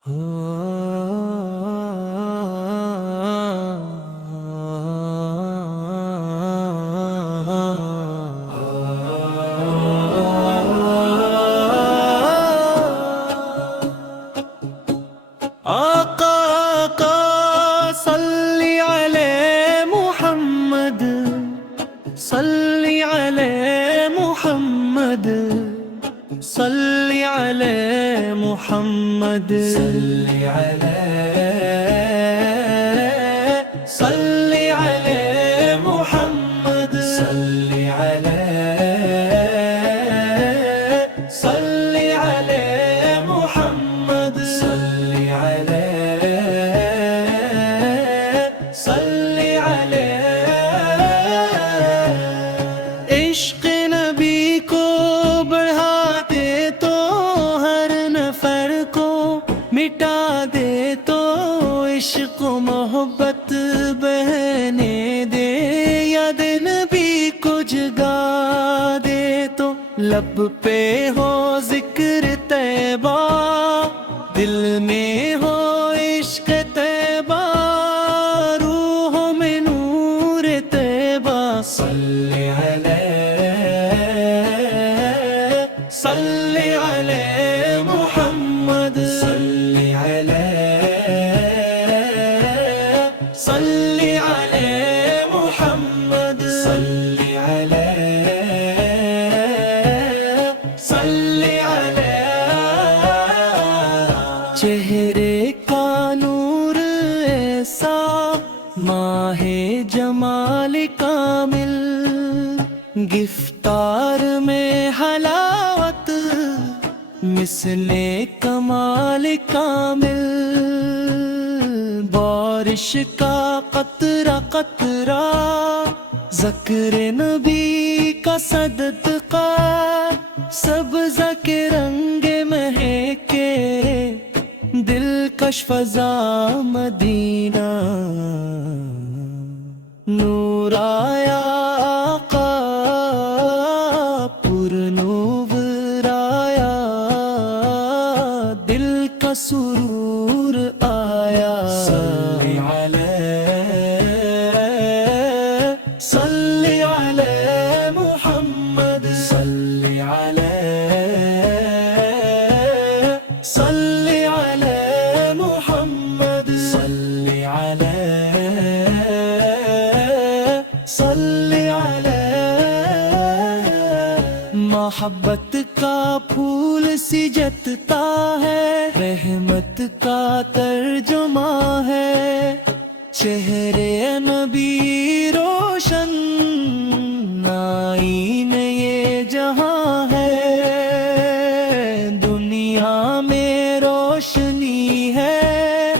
آقا آقا صلی علی محمد، صلی علی محمد، صلی علی محمد، صلی علی، صلی علی محمد، صلی علی، صلی علی محمد، صلی علی، صلی علی۔ عشق نبی کو بڑھا دے تو ہر نفر کو مٹا دے تو عشق و محبت بہنے دے، یاد نبی کو جگا دے تو لب پہ ہو ذکر طیبہ، دل میں ہو عشق طیبہ، روح میں نور طیبہ، صلی علی، صلی علی محمد، صلی علی، صلی علی محمد، صلی علی، صلی علی۔ چہرے کا نور ایسا، ماہ جمال کامل، گفتار میں حلاوت، مثل کمال کامل، بارش کا قطرہ قطرہ، ذکر نبی کا صدقہ، سبزہ کے رنگ مہکے، دلکش فضا مدینہ، نور آیا آقا، پر نور آیا، دل کا سرور آیا، صلی علی، صلی علی محمد، صلی علی، صلی علی محمد، صلی علی، صلی علی۔ محبت کا پھول سجدتا ہے، رحمت کا ترجمہ ہے، چہرے نبی روشن، آئین یہ جہاں ہے، دنیا میں روشنی ہے،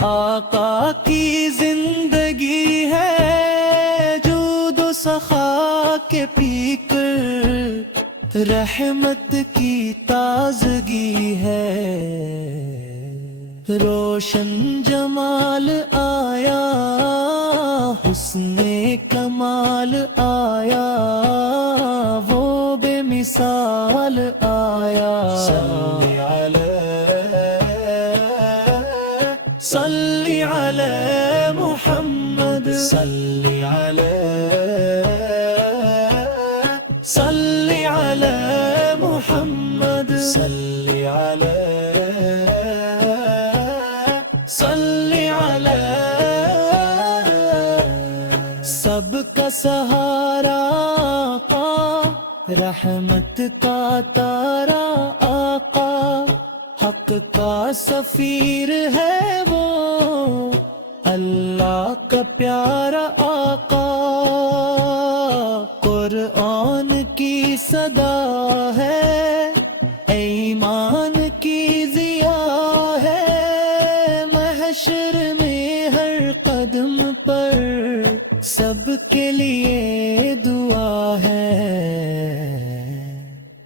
آقا کی زندگی ہے، جود و سخا کے پی کر رحمت کی تازگی ہے، روشن جمال آیا، حسن کمال آیا، وہ بے مثال آیا، صلی علی، صلی علی محمد، صلی علی، صلی علی محمد، صلی علی، صلی علی۔ سب کا سہارا آقا، رحمت کا تارا آقا، حق کا سفیر ہے وہ، اللہ کا پیارا آقا، قرآن کی صدا ہے، ایمان کی ضیا ہے، محشر میں ہر قدم پر سب کے لیے دعا ہے،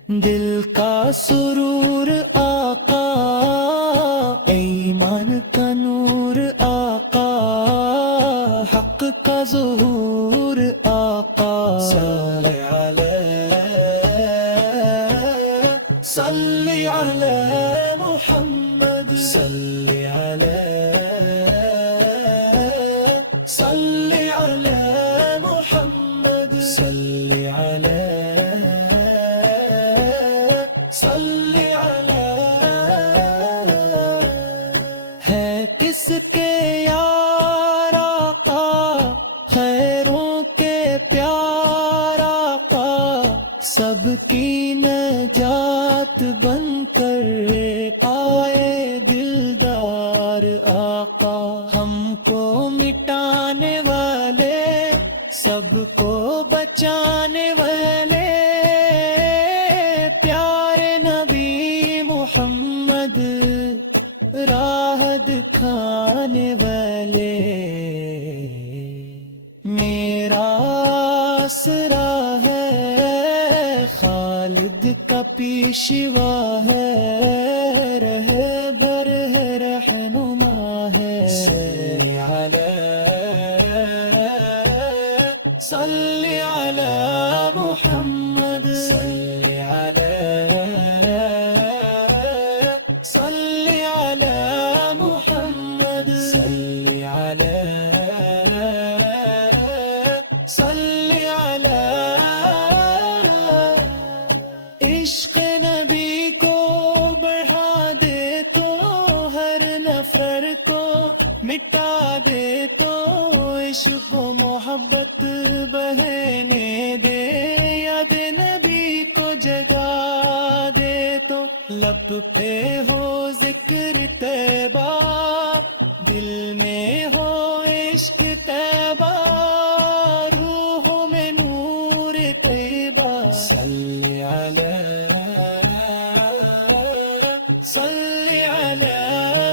دل کا سرور آقا، ایمان کا نور آقا، حق کا ظہور آقا، صلی علی، صلی علی محمد، صلی علی صلی علی محمد صلی علی صلی علی ہے کس کے یار آقا خیروں کے پیار آقا سب کی نجات بن کر آئے دلدار آقا ہم کو مٹانے والے سب کو بچانے والے پیارے نبی محمد راہ دکھانے والے میرا آسرا ہے خالد کا پیشوا ہے رہے بھر ہے رہنما ہے صلی علی صلی علی محمد صلی علی صلی علی محمد صلی علی صلی علی عشق نبی کو بڑھا دے تو ہر نفرت کو مٹا دے تو عشق و محبت بہنے دے یاد نبی کو جگا دے تو لب پہ ہو ذکر طیبہ دل میں ہو عشق طیبہ روح میں نور طیبہ صلی علی صلی علی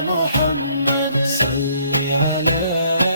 محمد صلی علی